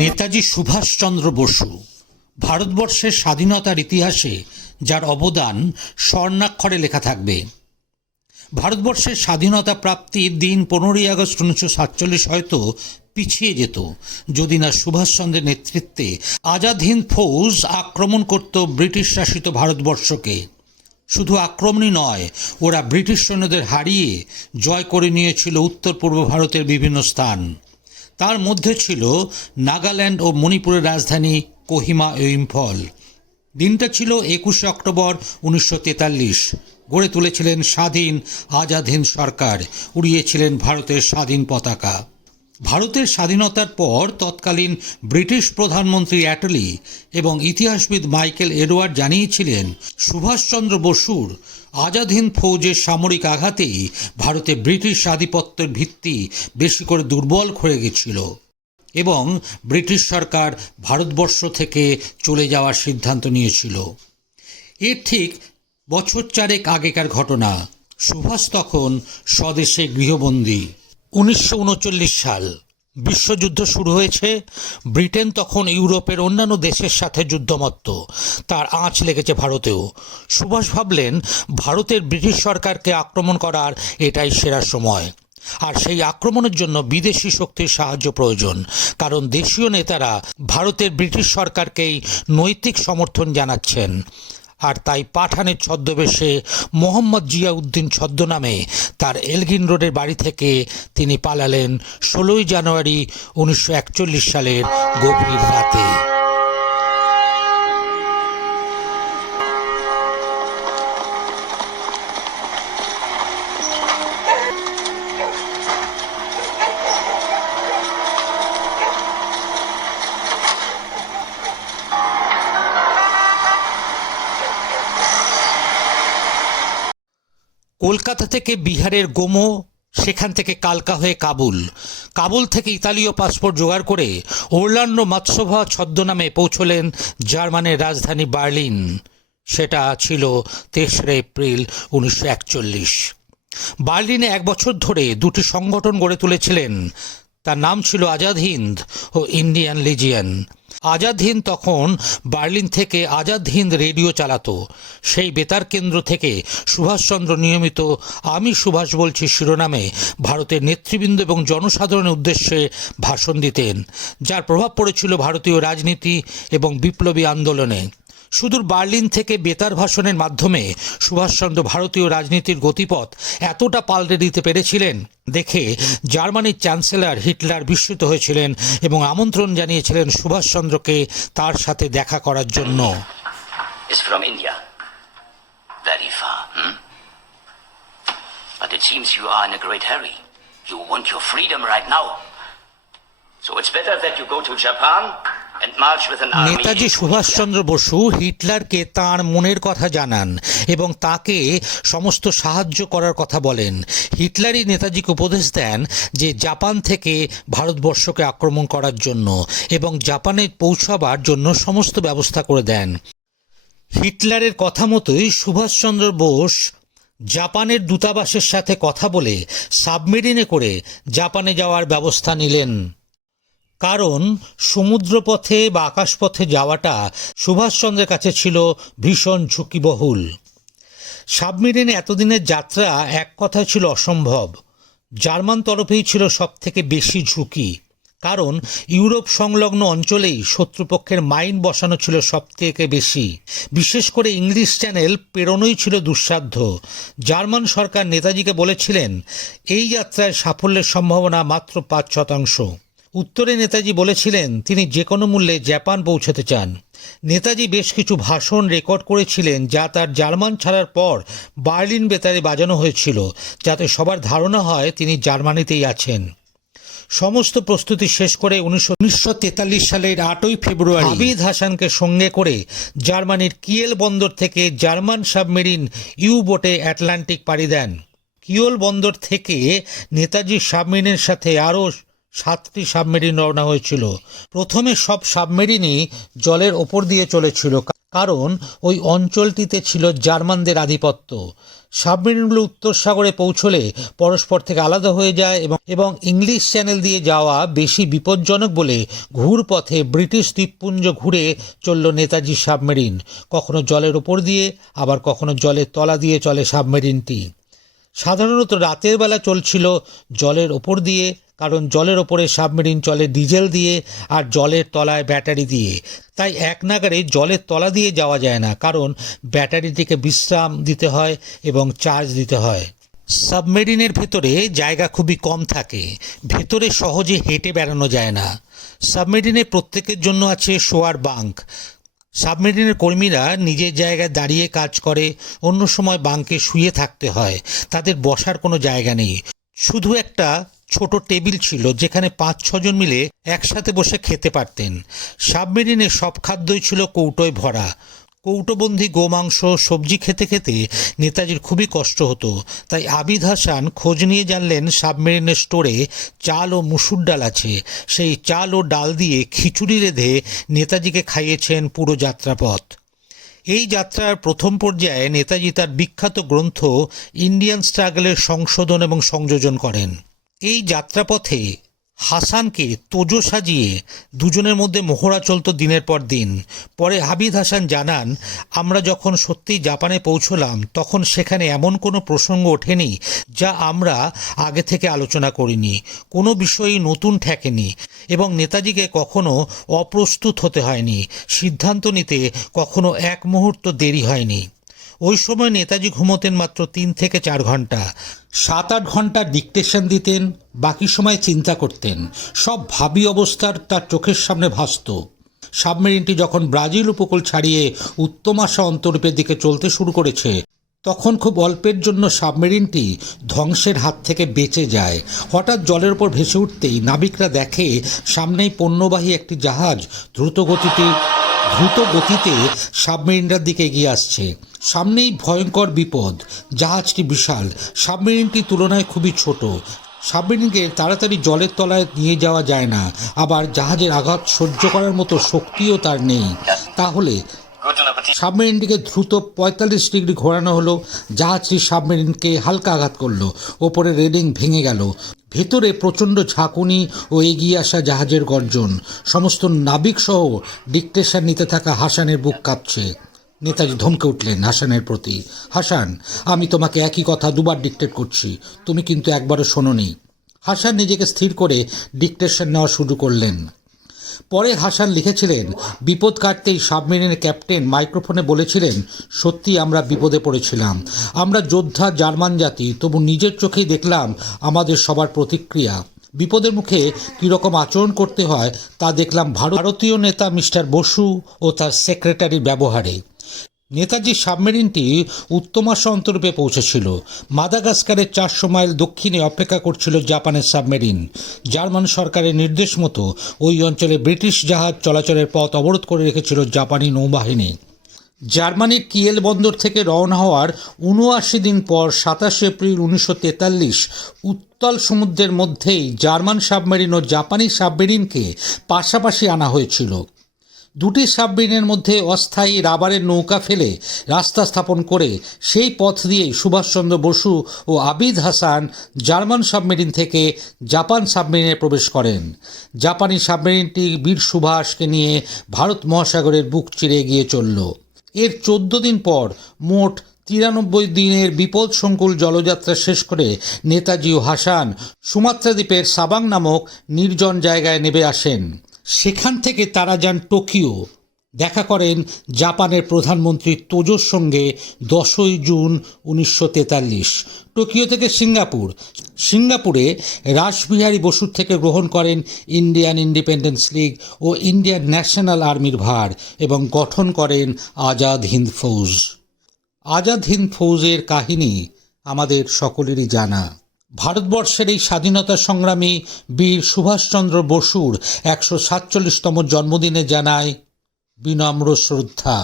নেতাজি সুভাষচন্দ্র বসু ভারতবর্ষের স্বাধীনতার ইতিহাসে যার অবদান স্বর্ণাক্ষরে লেখা থাকবে। ভারতবর্ষের স্বাধীনতা প্রাপ্তির দিন 15ই আগস্ট 1947 হয়তো পিছিয়ে যেত যদি না সুভাষচন্দ্রের নেতৃত্বে আজাদ হিন্দ ফৌজ আক্রমণ করত ব্রিটিশ শাসিত ভারতবর্ষকে। শুধু আক্রমণই নয়, ওরা ব্রিটিশ সৈন্যদের হারিয়ে জয় করে নিয়েছিল উত্তর পূর্ব ভারতের বিভিন্ন স্থান। তার মধ্যে ছিল নাগাল্যান্ড ও মণিপুরের রাজধানী কোহিমা ও ইম্ফল। দিনটা ছিল 21শে অক্টোবর 1943। গড়ে তুলেছিলেন স্বাধীন আজাদ হিন্দ সরকার, উড়িয়েছিলেন ভারতের স্বাধীন পতাকা। ভারতের স্বাধীনতার পর তৎকালীন ব্রিটিশ প্রধানমন্ত্রী অ্যাটলি এবং ইতিহাসবিদ মাইকেল এডওয়ার্ড জানিয়েছিলেন, সুভাষচন্দ্র বসুর আজাদ হিন্দ ফৌজের সামরিক আঘাতেই ভারতে ব্রিটিশ আধিপত্যের ভিত্তি বেশি করে দুর্বল হয়ে গেছিল এবং ব্রিটিশ সরকার ভারতবর্ষ থেকে চলে যাওয়ার সিদ্ধান্ত নিয়েছিল। এর ঠিক বছর চারেক আগেকার ঘটনা। সুভাষ তখন স্বদেশে গৃহবন্দী। 1939 সাল, বিশ্বযুদ্ধ শুরু হয়েছে। ব্রিটেন তখন ইউরোপের অন্যান্য দেশের সাথে যুদ্ধমত্ত। তার আঁচ লেগেছে ভারতেও। সুভাষ ভাবলেন, ভারতের ব্রিটিশ সরকারকে আক্রমণ করার এটাই সেরা সময়। আর সেই আক্রমণের জন্য বিদেশি শক্তির সাহায্য প্রয়োজন, কারণ দেশীয় নেতারা ভারতের ব্রিটিশ সরকারকেই নৈতিক সমর্থন জানাচ্ছেন। আর তাই পাঠানের ছদ্মবেশে মোহাম্মদ জিয়াউদ্দিন ছদ্মনামে তার এলগিন রোডের বাড়ি থেকে তিনি পালালেন 16ই জানুয়ারি 1941 সালের গভীর রাতে। কলকাতা থেকে বিহারের গোমো, সেখান থেকে কালকা হয়ে কাবুল, কাবুল থেকে ইতালীয় পাসপোর্ট জোগাড় করে ওরল্যান্ডো মাৎসোভা ছদ্মনামে পৌঁছলেন জার্মানের রাজধানী বার্লিন। সেটা ছিল 3রা এপ্রিল 1941। বার্লিনে 1 বছর ধরে দুটি সংগঠন গড়ে তুলেছিলেন। তার নাম ছিল আজাদ হিন্দ ও ইন্ডিয়ান লিজিয়ন। আজাদ হিন্দ তখন বার্লিন থেকে আজাদ হিন্দ রেডিও চালাতো। সেই বেতার কেন্দ্র থেকে সুভাষচন্দ্র নিয়মিত আমি সুভাষ বলছি শিরোনামে ভারতের নেতৃবৃন্দ এবং জনসাধারণের উদ্দেশ্যে ভাষণ দিতেন, যার প্রভাব পড়েছিল ভারতীয় রাজনীতি এবং বিপ্লবী আন্দোলনে। সুদূর বার্লিন থেকে বেতার ভাষণের মাধ্যমে সুভাষচন্দ্র ভারতীয় রাজনীতির গতিপথ এতটা পাল্টে দিতে পেরেছিলেন দেখে জার্মানির চ্যান্সেলর হিটলার বিস্মিত হয়েছিলেন এবং আমন্ত্রণ জানিয়েছিলেন সুভাষচন্দ্রকে তার সাথে দেখা করার জন্য। নেতাজি সুভাষচন্দ্র বসু হিটলারকে তাঁর মনের কথা জানান এবং তাকে সমস্ত সাহায্য করার কথা বলেন। হিটলারই নেতাজিকে উপদেশ দেন যে জাপান থেকে ভারতবর্ষকে আক্রমণ করার জন্য এবং জাপানে পৌঁছাবার জন্য সমস্ত ব্যবস্থা করে দেন। হিটলারের কথা মতোই সুভাষচন্দ্র বোস জাপানের দূতাবাসের সাথে কথা বলে সাবমেরিনে করে জাপানে যাওয়ার ব্যবস্থা নিলেন, কারণ সমুদ্রপথে বা আকাশপথে যাওয়াটা সুভাষচন্দ্রের কাছে ছিল ভীষণ ঝুঁকিবহুল। সাবমেরিনে এতদিনের যাত্রা এক কথায় ছিল অসম্ভব। জার্মান তরফেই ছিল সবথেকে বেশি ঝুঁকি, কারণ ইউরোপ সংলগ্ন অঞ্চলেই শত্রুপক্ষের মাইন বসানো ছিল সবথেকে বেশি। বিশেষ করে ইংলিশ চ্যানেল পেরোনোই ছিল দুঃসাধ্য। জার্মান সরকার নেতাজিকে বলেছিলেন, এই যাত্রায় সাফল্যের সম্ভাবনা মাত্র 5%। উত্তরে নেতাজি বলেছিলেন তিনি যে কোনো মূল্যে জাপান পৌঁছতে চান। নেতাজি বেশ কিছু ভাষণ রেকর্ড করেছিলেন, যা তার জার্মান ছাড়ার পর বার্লিন বেতারে বাজানো হয়েছিল, যাতে সবার ধারণা হয় তিনি জার্মানিতেই আছেন। সমস্ত প্রস্তুতি শেষ করে 1943 সালের 8ই ফেব্রুয়ারি আবিদ হাসানকে সঙ্গে করে জার্মানির কিয়েল বন্দর থেকে জার্মান সাবমেরিন ইউ বোটে আটলান্টিক পাড়ি দেন। কিয়েল বন্দর থেকে নেতাজি সাবমেরিনের সাথে আরও 7টি সাবমেরিন রওনা হয়েছিল। প্রথমে সব সাবমেরিনই জলের ওপর দিয়ে চলেছিল, কারণ ওই অঞ্চলটিতে ছিল জার্মানদের আধিপত্য। সাবমেরিনগুলো উত্তর সাগরে পৌঁছলে পরস্পর থেকে আলাদা হয়ে যায় এবং ইংলিশ চ্যানেল দিয়ে যাওয়া বেশি বিপজ্জনক বলে ঘুরপথে ব্রিটিশ দ্বীপপুঞ্জ ঘুরে চলল নেতাজি সাবমেরিন। কখনো জলের ওপর দিয়ে, আবার কখনো জলের তলা দিয়ে চলে সাবমেরিনটি। সাধারণত রাতের বেলা চলছিল জলের ওপর দিয়ে, কারণ জলের ওপরে সাবমেরিন চলে ডিজেল দিয়ে আর জলের তলায় ব্যাটারি দিয়ে। তাই এক নাগারে জলের তলা দিয়ে যাওয়া যায় না, কারণ ব্যাটারিটিকে বিশ্রাম দিতে হয় এবং চার্জ দিতে হয়। সাবমেরিনের ভেতরে জায়গা খুবই কম থাকে, ভেতরে সহজে হেঁটে বেড়ানো যায় না। সাবমেরিনে প্রত্যেকের জন্য আছে শোয়ার বাঙ্ক। সাবমেরিনের কর্মীরা নিজের জায়গায় দাঁড়িয়ে কাজ করে, অন্য সময় বাঙ্কে শুয়ে থাকতে হয়। তাদের বসার কোনো জায়গা নেই, শুধু একটা ছোট টেবিল ছিল যেখানে 5-6 জন মিলে একসাথে বসে খেতে পারতেন। সাবমেরিনে সব খাদ্যই ছিল কৌটোয় ভরা। কৌটোবন্দি গোমাংস সবজি খেতে খেতে নেতাজির খুবই কষ্ট হতো। তাই আবিদ হাসান খোঁজ নিয়ে জানলেন সাবমেরিনের স্টোরে চাল ও মুসুর ডাল আছে। সেই চাল ও ডাল দিয়ে খিচুড়ি রেঁধে নেতাজিকে খাইয়েছেন পুরো যাত্রাপথ। এই যাত্রার প্রথম পর্যায়ে নেতাজি তার বিখ্যাত গ্রন্থ ইন্ডিয়ান স্ট্রাগলের সংশোধন এবং সংযোজন করেন। এই যাত্রাপথে হাসানকে তোজো সাজিয়ে দুজনের মধ্যে মহড়া চলত দিনের পর দিন। পরে আবিদ হাসান জানান, আমরা যখন সত্যিই জাপানে পৌঁছলাম তখন সেখানে এমন কোনো প্রসঙ্গ ওঠেনি যা আমরা আগে থেকে আলোচনা করিনি। কোনো বিষয়ই নতুন ঠেকেনি এবং নেতাজিকে কখনো অপ্রস্তুত হতে হয়নি। সিদ্ধান্ত নিতে কখনো এক মুহূর্ত দেরি হয়নি। ওই সময় নেতাজি ঘুমোতেন মাত্র 3 থেকে 4 ঘন্টা। 7-8 ঘন্টা ডিকটেশন দিতেন, বাকি সময় চিন্তা করতেন। সব ভাবি অবস্থার তার চোখের সামনে ভাসত। সাবমেরিনটি যখন ব্রাজিল উপকূল ছাড়িয়ে উত্তমাশা অন্তরীপের দিকে চলতে শুরু করেছে, তখন খুব অল্পের জন্য সাবমেরিনটি ধ্বংসের হাত থেকে বেঁচে যায়। হঠাৎ জলের ওপর ভেসে উঠতেই নাবিকরা দেখে সামনেই পণ্যবাহী একটি জাহাজ দ্রুত গতিতে সাবমেরিনটার দিকে এগিয়ে আসছে। সামনেই ভয়ঙ্কর বিপদ। জাহাজটি বিশাল, সাবমেরিনটি তুলনায় খুবই ছোট। সাবমেরিনকে তাড়াতাড়ি জলের তলায় নিয়ে যাওয়া যায় না, আবার জাহাজের আঘাত সহ্য করার মতো শক্তিও তার নেই। তাহলে সাবমেরিনটিকে দ্রুত 45 ডিগ্রি ঘোরানো হলো। জাহাজটি সাবমেরিনকে হালকা আঘাত করলো, ওপরে রেলিং ভেঙে গেল। ভেতরে প্রচণ্ড ঝাঁকুনি ও এগিয়ে আসা জাহাজের গর্জন। সমস্ত নাবিক সহ ডিকটেশন নিতে থাকা হাসানের বুক কাঁপছে। নেতাজি ধমকে উঠলেন হাসানের প্রতি, হাসান, আমি তোমাকে একই কথা 2বার ডিকটেট করছি, তুমি কিন্তু একবারও শোনোনি। হাসান নিজেকে স্থির করে ডিকটেশন নেওয়া শুরু করলেন। পরে হাসান লিখেছিলেন, বিপদ কাটতেই সাবমেরিনের ক্যাপ্টেন মাইক্রোফোনে বলেছিলেন, সত্যি আমরা বিপদে পড়েছিলাম। আমরা যোদ্ধা জার্মান জাতি, তবু নিজের চোখেই দেখলাম আমাদের সবার প্রতিক্রিয়া। বিপদের মুখে কীরকম আচরণ করতে হয় তা দেখলাম ভারতীয় নেতা মিস্টার বসু ও তার সেক্রেটারির ব্যবহারে। নেতাজির সাবমেরিনটি উত্তমাশা অন্তরূপে পৌঁছেছিল। মাদাগাস্কারের 400 মাইল দক্ষিণে অপেক্ষা করছিল জাপানের সাবমেরিন। জার্মান সরকারের নির্দেশ মতো ওই অঞ্চলে ব্রিটিশ জাহাজ চলাচলের পথ অবরোধ করে রেখেছিল জাপানি নৌবাহিনী। জার্মানির কিয়েল বন্দর থেকে রওনা হওয়ার 79 দিন পর 27 এপ্রিল 1943 উত্তাল সমুদ্রের মধ্যেই জার্মান সাবমেরিন ও জাপানি সাবমেরিনকে পাশাপাশি আনা হয়েছিল। দুটি সাবমেরিনের মধ্যে অস্থায়ী রাবারের নৌকা ফেলে রাস্তা স্থাপন করে সেই পথ দিয়েই সুভাষচন্দ্র বসু ও আবিদ হাসান জার্মান সাবমেরিন থেকে জাপান সাবমেরিনে প্রবেশ করেন। জাপানি সাবমেরিনটি বীর সুভাষকে নিয়ে ভারত মহাসাগরের বুক চিরে এগিয়ে চলল। এর 14 দিন পর মোট 93 দিনের বিপদসংকুল জলযাত্রা শেষ করে নেতাজি ও হাসান সুমাত্রা দ্বীপের সাবাং নামক নির্জন জায়গায় নেমে আসেন। সেখান থেকে তারা যান টোকিও। দেখা করেন জাপানের প্রধানমন্ত্রী তোজোর সঙ্গে 10 জুন 1943। টোকিও থেকে সিঙ্গাপুরে রাসবিহারী বসুর থেকে গ্রহণ করেন ইন্ডিয়ান ইন্ডিপেন্ডেন্স লীগ ও ইন্ডিয়ান ন্যাশনাল আর্মির ভার এবং গঠন করেন আজাদ হিন্দ ফৌজ। আজাদ হিন্দ ফৌজের কাহিনী আমাদের সকলেরই জানা। ভারতবর্ষের এই স্বাধীনতা সংগ্রামী বীর সুভাষচন্দ্র বসুর 147তম জন্মদিনে জানায় বিনম্র শ্রদ্ধা।